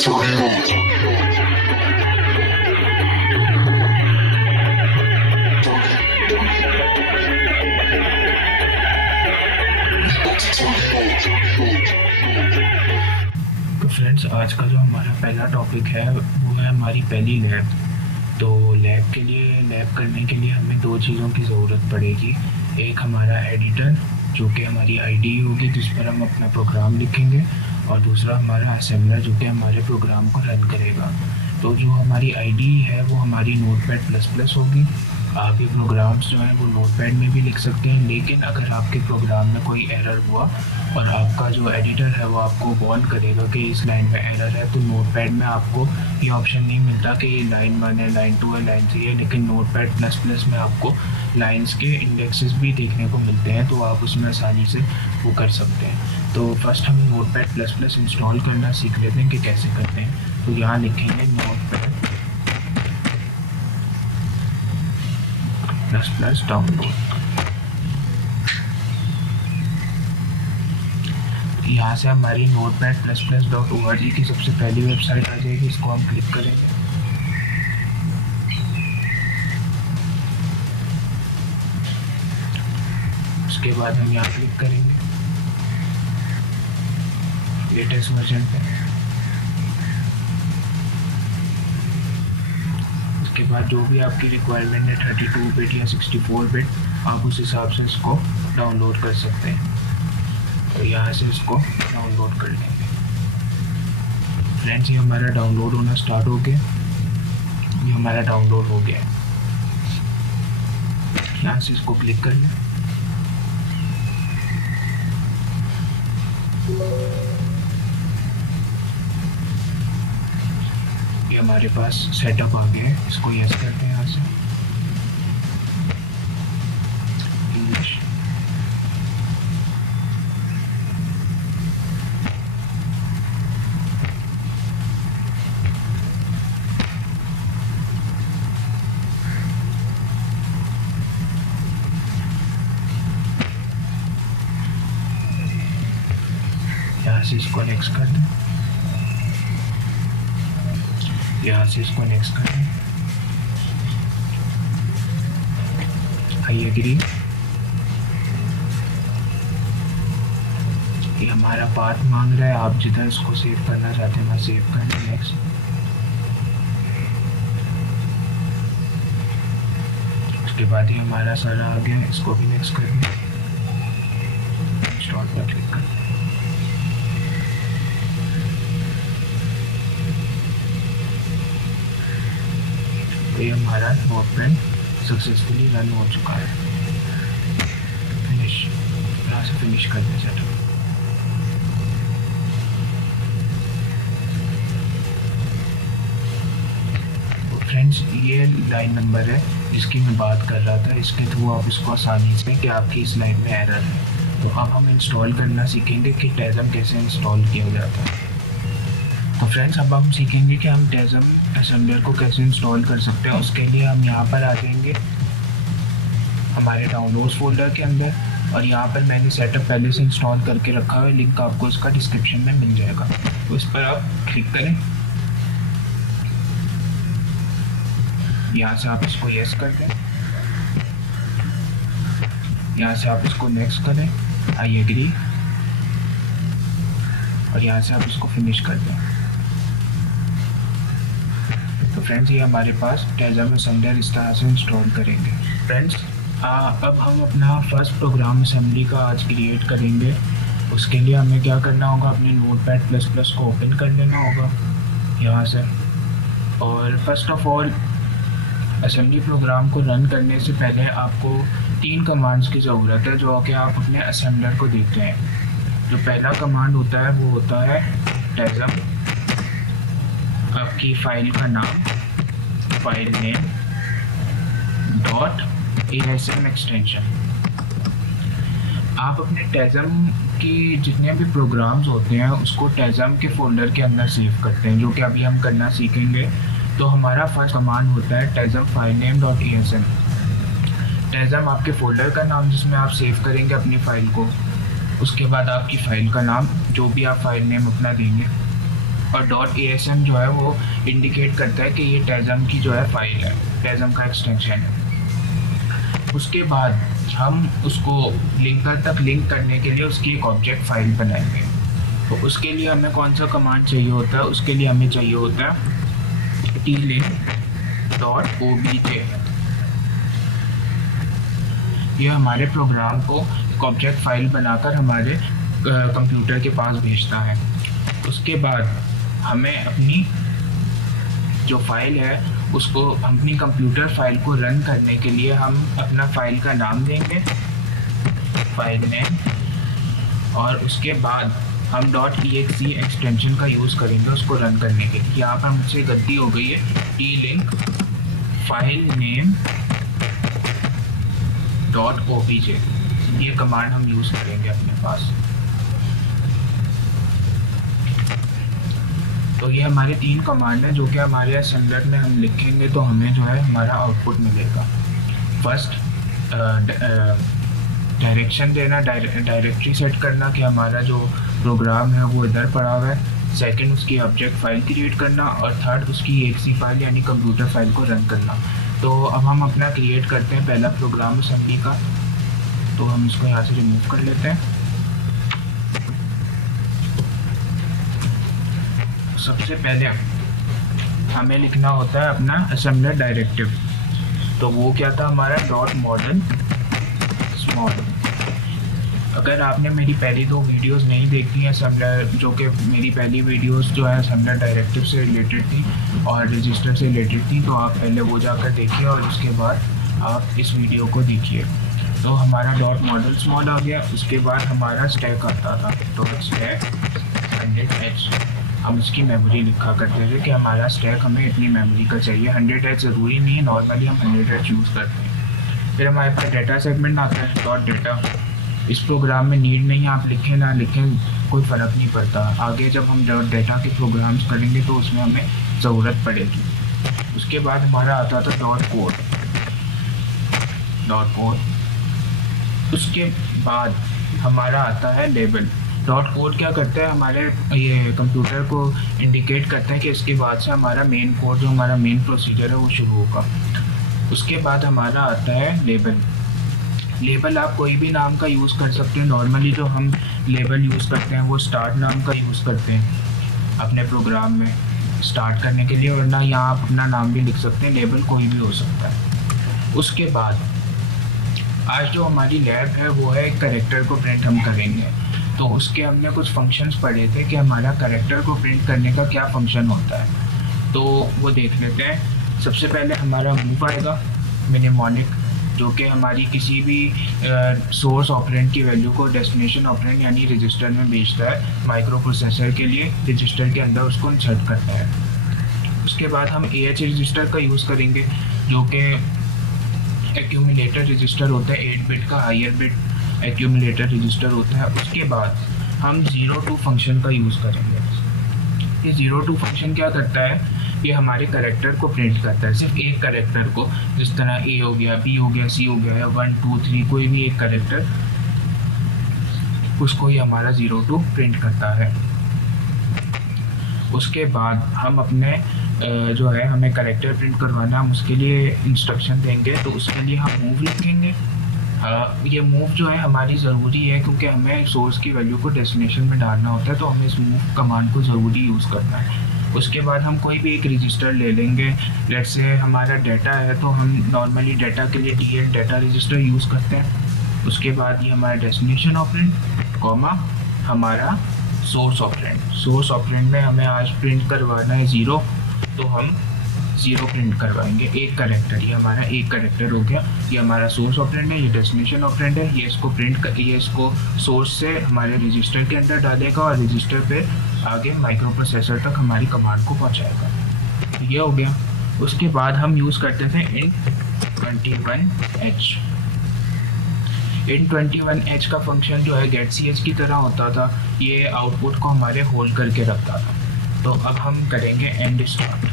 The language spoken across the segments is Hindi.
तो फ्रेंड्स, आज का जो हमारा पहला टॉपिक है वो है हमारी पहली लैब। तो लैब करने के लिए हमें दो चीज़ों की ज़रूरत पड़ेगी। एक हमारा एडिटर जो कि हमारी आईडी होगी जिस पर हम अपना प्रोग्राम लिखेंगे, और दूसरा हमारा असेंबलर जो कि हमारे प्रोग्राम को रन करेगा। तो जो हमारी आईडी है वो हमारी नोटपैड प्लस प्लस होगी। आप ये प्रोग्राम्स जो हैं वो नोटपैड में भी लिख सकते हैं, लेकिन अगर आपके प्रोग्राम में कोई एरर हुआ और आपका जो एडिटर है वो आपको वार्न करेगा कि इस लाइन में एरर है, तो नोटपैड में आपको ये ऑप्शन नहीं मिलता कि ये लाइन 1 है, लाइन 2 है, लाइन 3 है, लेकिन नोटपैड प्लस प्लस में आपको लाइन्स के इंडेक्सेस भी देखने को मिलते हैं, तो आप उसमें आसानी से वो कर सकते हैं। तो फर्स्ट हम नोटपैड प्लस प्लस इंस्टॉल करना सीख लेते हैं कि कैसे करते हैं। तो यहाँ लिखेंगे नोटपैड प्लस प्लस डाउनलोड। यहाँ से हमारी नोटपैड प्लस प्लस .org की सबसे पहली वेबसाइट आ जाएगी। इसको हम क्लिक करेंगे। उसके बाद हम यहाँ क्लिक करेंगे लेटेस्ट वर्जन पे। उसके बाद जो भी आपकी रिक्वायरमेंट है 32 बिट या 64 बिट, आप उस हिसाब से इसको डाउनलोड कर सकते हैं। तो यहाँ से इसको डाउनलोड कर लेंगे। फ्रेंड्स, ये हमारा डाउनलोड होना स्टार्ट हो गया। ये हमारा डाउनलोड हो गया। यहाँ से इसको क्लिक कर लें। ये हमारे पास सेटअप आ गया है। इसको यस करते हैं यहाँ से। इंग्लिश। यहाँ से इसको नेक्स्ट कर दें। यहाँ से इसको नेक्स्ट कर दें। I agree. ये हमारा पाथ मांग रहा है। आप जिधर इसको सेव करना चाहते हैं वहाँ सेव कर लें। नेक्स्ट। उसके बाद ये हमारा सारा आ गया। इसको भी नेक्स्ट कर दें। इंस्टॉल पर क्लिक कर। ये हमारा नोटपैड सक्सेसफुली रन हो चुका है। फिनिश। यहाँ से फिनिश कर दें सेटअप। तो फ्रेंड्स, ये लाइन नंबर है जिसकी मैं बात कर रहा था। इसके थ्रू आप इसको आसानी से कि आपकी इस लाइन में एरर है। तो अब हम इंस्टॉल करना सीखेंगे कि टेज़म कैसे इंस्टॉल किया जाता है। तो फ्रेंड्स, अब हम सीखेंगे कि हम टेज़म असेंबलर को कैसे इंस्टॉल कर सकते हैं। उसके लिए हम यहाँ पर आ जाएंगे हमारे डाउनलोड्स फोल्डर के अंदर, और यहाँ पर मैंने सेटअप पहले से इंस्टॉल करके रखा है। लिंक आपको इसका डिस्क्रिप्शन में मिल जाएगा। तो इस पर आप क्लिक करें। यहाँ से आप इसको यस कर दें। यहाँ से आप इसको नेक्स्ट करें। I agree. और यहाँ से आप इसको फिनिश कर दें। तो फ्रेंड्स, ये हमारे पास टेज़म असेंबलर इस तरह से इंस्टॉल करेंगे। फ्रेंड्स, अब हम अपना फर्स्ट प्रोग्राम असेंबली का आज क्रिएट करेंगे। उसके लिए हमें क्या करना होगा, अपने नोटपैड प्लस प्लस को ओपन कर लेना होगा यहाँ से। और first of all, assembly program को रन करने से पहले आपको 3 कमांड्स की ज़रूरत है जो कि आप अपने असेंबलर को देते हैं। जो पहला कमांड होता है वो होता है टेज़म, आपकी फाइल का नाम, फाइल नेम .asm एक्सटेंशन। आप अपने टेज़म की जितने भी प्रोग्राम्स होते हैं उसको टेज़म के फोल्डर के अंदर सेव करते हैं, जो कि अभी हम करना सीखेंगे। तो हमारा फर्स्ट कमांड होता है टेज़म फाइल नेम .asm। टेज़म आपके फोल्डर का नाम जिसमें आप सेव करेंगे अपनी फ़ाइल को। उसके बाद आपकी फ़ाइल का नाम, जो भी आप फाइल नेम अपना देंगे। और .asm जो है वो इंडिकेट करता है कि ये TASM की जो है फाइल है, TASM का एक्सटेंशन है। उसके बाद हम उसको लिंकर तक लिंक करने के लिए उसकी एक ऑब्जेक्ट फाइल बनाएंगे। तो उसके लिए हमें कौन सा कमांड चाहिए होता है, उसके लिए हमें चाहिए होता है TLink.obj। ये हमारे प्रोग्राम को एक ऑब्जेक्ट फाइल बनाकर हमारे कंप्यूटर के पास भेजता है। उसके बाद हमें अपनी जो फाइल है उसको, अपनी कंप्यूटर फाइल को रन करने के लिए हम अपना फाइल का नाम देंगे, फाइल नेम, और उसके बाद हम .exe एक्सटेंशन का यूज़ करेंगे उसको रन करने के लिए। यहाँ पर मुझसे गलती हो गई है, TLink फाइल नेम .obj, ये कमांड हम यूज़ करेंगे अपने पास। तो ये हमारे 3 कमांड हैं जो कि हमारे असेंबलर में हम लिखेंगे तो हमें जो है हमारा आउटपुट मिलेगा। फर्स्ट डायरेक्शन देना, डायरेक्टरी सेट करना कि हमारा जो प्रोग्राम है वो इधर पड़ा हुआ है। सेकंड उसकी ऑब्जेक्ट फाइल क्रिएट करना, और थर्ड उसकी exe फाइल यानी कंप्यूटर फाइल को रन करना। तो अब हम अपना क्रिएट करते हैं पहला प्रोग्राम असेंबली का। तो हम इसको यहाँ से रिमूव कर लेते हैं। सबसे पहले हमें लिखना होता है अपना असेंबलर डायरेक्टिव। तो वो क्या था हमारा .model small। अगर आपने मेरी पहली 2 वीडियोस नहीं देखी हैं असेंबलर, जो कि मेरी पहली वीडियोस जो है असेंबलर डायरेक्टिव से रिलेटेड थी और रजिस्टर से रिलेटेड थी, तो आप पहले वो जाकर देखिए और उसके बाद आप इस वीडियो को देखिए। तो हमारा .model small आ गया। उसके बाद हमारा स्टैक आता था, तो स्टैक 100H। हम इसकी मेमोरी लिखा करते थे कि हमारा स्टैक हमें इतनी मेमोरी का चाहिए। 100H ज़रूरी नहीं है, नॉर्मली हम 100H यूज़ करते हैं। फिर हमारे पास डेटा सेगमेंट आता है .data। इस प्रोग्राम में नीड नहीं, आप लिखें ना लिखें कोई फ़र्क नहीं पड़ता। आगे जब हम .data के प्रोग्राम्स करेंगे तो उसमें हमें ज़रूरत पड़ेगी। उसके बाद हमारा आता था .code। उसके बाद हमारा आता है लेबल। .code क्या करता है, हमारे ये कंप्यूटर को इंडिकेट करता है कि इसके बाद से हमारा मेन कोड, जो हमारा मेन प्रोसीजर है वो शुरू होगा। उसके बाद हमारा आता है लेबल। लेबल आप कोई भी नाम का यूज़ कर सकते हैं। नॉर्मली जो हम लेबल यूज़ करते हैं वो स्टार्ट नाम का यूज़ करते हैं अपने प्रोग्राम में स्टार्ट करने के लिए, वरना यहाँ आप अपना नाम भी लिख सकते हैं। लेबल कोई भी हो सकता है। उसके बाद आज जो हमारी लैब है वो है कैरेक्टर को प्रिंट हम करेंगे। तो उसके हमने कुछ फंक्शंस पढ़े थे कि हमारा कैरेक्टर को प्रिंट करने का क्या फंक्शन होता है, तो वो देख लेते हैं। सबसे पहले हमारा मूव आएगा, मिनिमोनिक, जो कि हमारी किसी भी सोर्स ऑपरेंड की वैल्यू को डेस्टिनेशन ऑपरेंड यानी रजिस्टर में भेजता है। माइक्रो प्रोसेसर के लिए रजिस्टर के अंदर उसको इंसर्ट करता है। उसके बाद हम AH रजिस्टर का यूज़ करेंगे, जो कि एक्यूमुलेटर रजिस्टर होता है, 8 बिट का हायर बिट एक्यूमुलेटर रजिस्टर होता है। उसके बाद हम 02 फंक्शन का यूज़ करेंगे। ये 02 फंक्शन क्या करता है, ये हमारे कैरेक्टर को प्रिंट करता है, सिर्फ एक कैरेक्टर को। जिस तरह A हो गया, B हो गया, C हो गया, 1 2 3 कोई भी एक कैरेक्टर, उसको ही हमारा 02 प्रिंट करता है। उसके बाद हम अपने जो है हमें कैरेक्टर प्रिंट करवाना, हम उसके लिए इंस्ट्रक्शन देंगे। तो उसके लिए हम मूव लिखेंगे। ये मूव जो है हमारी ज़रूरी है क्योंकि हमें सोर्स की वैल्यू को डेस्टिनेशन में डालना होता है, तो हमें इस मूव कमांड को ज़रूरी यूज़ करना है। उसके बाद हम कोई भी एक रजिस्टर ले लेंगे। लेट्स से हमारा डाटा है तो हम नॉर्मली डाटा के लिए DL डाटा रजिस्टर यूज़ करते हैं। उसके बाद ये हमारा डेस्टिनेशन ऑपरेंड कॉमा हमारा सोर्स ऑपरेंड। सोर्स ऑपरेंड में हमें आज प्रिंट करवाना है 0, तो हम 0 प्रिंट करवाएंगे। एक कैरेक्टर, ये हमारा एक कैरेक्टर हो गया। ये हमारा सोर्स ऑपरेंड है, ये डेस्टिनेशन ऑपरेंड है। ये इसको प्रिंट कर, ये इसको सोर्स से हमारे रजिस्टर के अंदर डालेगा और रजिस्टर पे आगे माइक्रो प्रोसेसर तक हमारी कमांड को पहुंचाएगा। ये हो गया। उसके बाद हम यूज़ करते थे int21h। int21h का फंक्शन जो है getch की तरह होता था, ये आउटपुट को हमारे होल्ड करके रखता था। तो अब हम करेंगे end start।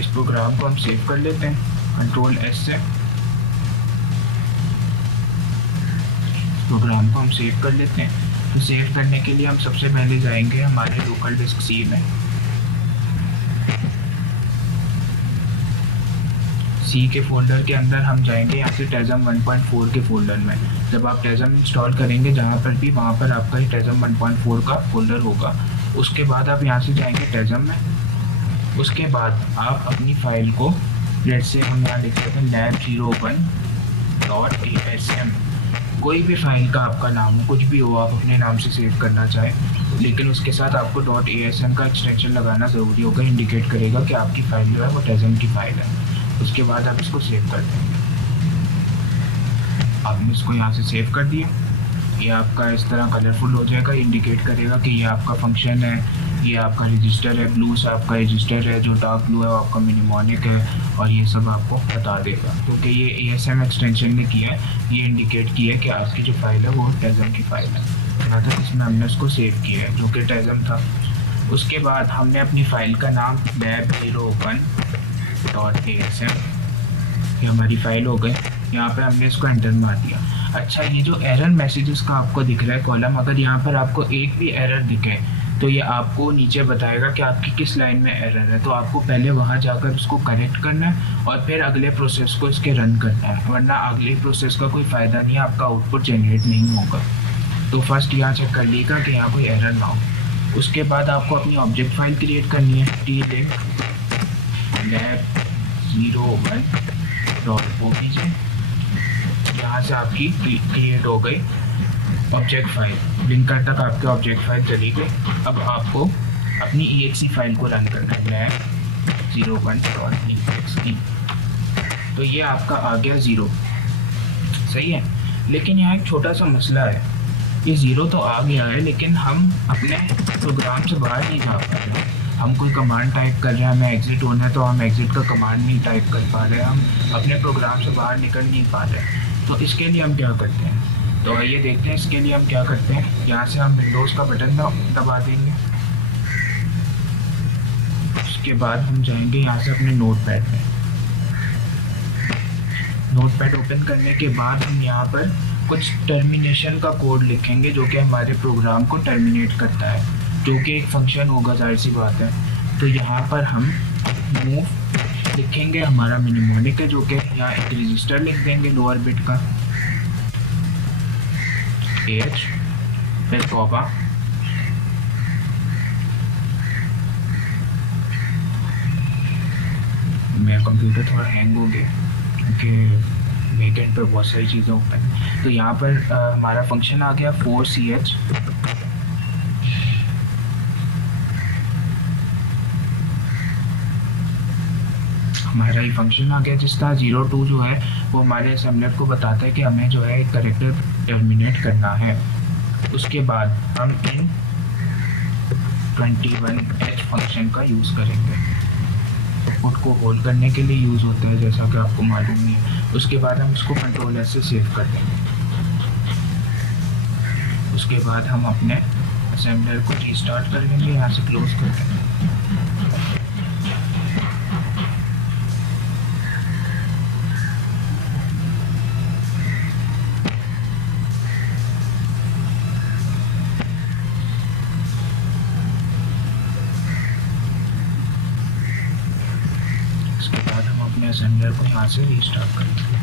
इस प्रोग्राम को हम सेव कर लेते हैं Ctrl+S से। प्रोग्राम को हम सेव कर लेते हैं। तो सेव करने के लिए हम सबसे पहले जाएंगे हमारे लोकल डिस्क सी में। सी के फोल्डर के अंदर हम जाएंगे यहाँ से टेज़म 1.4 के फोल्डर में। जब आप टेज़म इंस्टॉल करेंगे जहाँ पर भी, वहाँ पर आपका ये टेज़म 1.4 का फोल्डर होगा। उसके बाद आप यहाँ से जाएंगे टेज़म में। उसके बाद आप अपनी फ़ाइल को, जैसे हम यहाँ लिख सकते हैं lab01.asm, कोई भी फाइल का आपका नाम हो, कुछ भी हो, आप अपने नाम से सेव करना चाहें, लेकिन उसके साथ आपको .asm का एक्सटेंशन लगाना ज़रूरी होगा। इंडिकेट करेगा कि आपकी फ़ाइल जो है वो टेज़म की फ़ाइल है। उसके बाद आप इसको सेव कर देंगे। आपने इसको यहाँ से सेव कर दिया। ये आपका इस तरह कलरफुल हो जाएगा, इंडिकेट करेगा कि ये आपका फंक्शन है, ये आपका रजिस्टर है, ब्लू से आपका रजिस्टर है, जो डार्क ब्लू है वो आपका मिनिमोनिक है, और ये सब आपको बता देगा क्योंकि ये ASM एक्सटेंशन ने किया है, ये इंडिकेट किया है कि आपकी जो फाइल है वो टेज़म की फ़ाइल है। यहाँ तक इसमें हमने उसको सेव किया है जो कि टेज़म था। उसके बाद हमने अपनी फ़ाइल का नाम lab01.asm, ये हमारी फ़ाइल हो गई। यहाँ पे हमने इसको एंटर मार दिया। अच्छा, ये जो एरर मैसेजेस का आपको दिख रहा है कॉलम, अगर यहाँ पर आपको एक भी एरर दिखे तो ये आपको नीचे बताएगा कि आपकी किस लाइन में एरर है। तो आपको पहले वहाँ जाकर उसको करेक्ट करना है और फिर अगले प्रोसेस को इसके रन करना है, वरना अगले प्रोसेस का कोई फ़ायदा नहीं है, आपका आउटपुट जनरेट नहीं होगा। तो फर्स्ट यहाँ चेक कर लीजिएगा कि यहाँ कोई एरर ना हो। उसके बाद आपको अपनी ऑब्जेक्ट फाइल क्रिएट करनी है, lab01.obj। यहाँ से आपकी क्रिएट हो गई ऑब्जेक्ट फाइल, लिंकर तक आपके ऑब्जेक्ट फाइल चली गई। अब आपको अपनी exe फाइल को रन करना है, lab01.exe। तो ये आपका आ गया 0, सही है। लेकिन यहाँ एक छोटा सा मसला है, ये 0 तो आ गया है लेकिन हम अपने प्रोग्राम से बाहर नहीं जा पा रहे। हम कोई कमांड टाइप कर रहे हैं, हमें एग्ज़िट होना है, तो हम एग्ज़िट का कमांड नहीं टाइप कर पा रहे, हम अपने प्रोग्राम से बाहर निकल नहीं पा रहे। तो इसके लिए हम क्या करते हैं, तो आइए देखते हैं इसके लिए हम क्या करते हैं। यहाँ से हम विंडोज़ का बटन दबा देंगे। उसके बाद हम जाएंगे यहाँ से अपने नोटपैड में। नोटपैड ओपन करने के बाद हम यहाँ पर कुछ टर्मिनेशन का कोड लिखेंगे जो कि हमारे प्रोग्राम को टर्मिनेट करता है, जो कि एक फंक्शन होगा, जाहिर सी बात है। तो यहाँ पर हम मूव लिखेंगे, हमारा मिनिमोनिक है, जो कि यहाँ एक रजिस्टर लिख देंगे लोअर बिट का, H फिर कॉमा, मेरा कंप्यूटर थोड़ा हैंग हो गया क्योंकि वीकेंड पर बहुत सारी चीज़ें ओपन। तो यहाँ पर हमारा फंक्शन आ गया 4ch, हमारा ये फंक्शन आ गया जिसका 02 जो है वो हमारे असेंबलर को बताता है कि हमें जो है एक कैरेक्टर टर्मिनेट करना है। उसके बाद हम इन 21h फंक्शन का यूज़ करेंगे, आउटपुट को होल्ड करने के लिए यूज़ होता है जैसा कि आपको मालूम ही है। उसके बाद हम इसको कंट्रोल S से सेव कर देंगे। उसके बाद हम अपने असेंबलर को रीस्टार्ट कर लेंगे, यहाँ से क्लोज कर देंगे। असेंबलर को यहाँ से रीस्टार्ट करेंगे।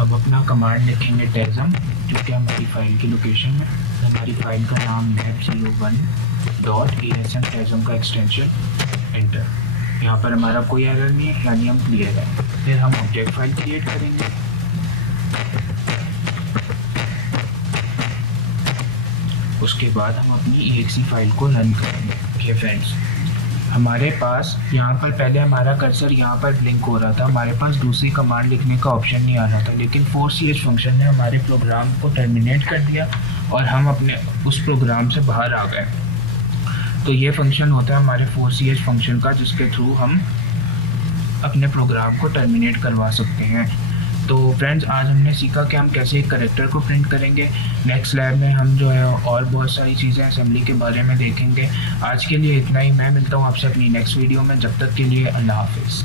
अब अपना कमांड लिखेंगे टेज़म, जो कि हमारी फाइल की लोकेशन है। हमारी फाइल का नाम lab01.asm टेज़म का एक्सटेंशन, एंटर। यहाँ पर हमारा कोई एरर नहीं है, यानी हम क्लियर है। फिर हम ऑब्जेक्ट फाइल क्रिएट करेंगे। उसके बाद हम अपनी exe फाइल को रन करेंगे। ओके फ्रेंड्स, हमारे पास यहाँ पर पहले हमारा कर्सर यहाँ पर ब्लिंक हो रहा था, हमारे पास दूसरी कमांड लिखने का ऑप्शन नहीं आ रहा था, लेकिन 4ch फंक्शन ने हमारे प्रोग्राम को टर्मिनेट कर दिया और हम अपने उस प्रोग्राम से बाहर आ गए। तो ये फंक्शन होता है हमारे 4ch फंक्शन का, जिसके थ्रू हम अपने प्रोग्राम को टर्मिनेट करवा सकते हैं। तो फ्रेंड्स, आज हमने सीखा कि हम कैसे एक कैरेक्टर को प्रिंट करेंगे। नेक्स्ट लैब में हम जो है और बहुत सारी चीज़ें असेंबली के बारे में देखेंगे। आज के लिए इतना ही, मैं मिलता हूँ आपसे अपनी नेक्स्ट वीडियो में। जब तक के लिए अल्लाह हाफिज़।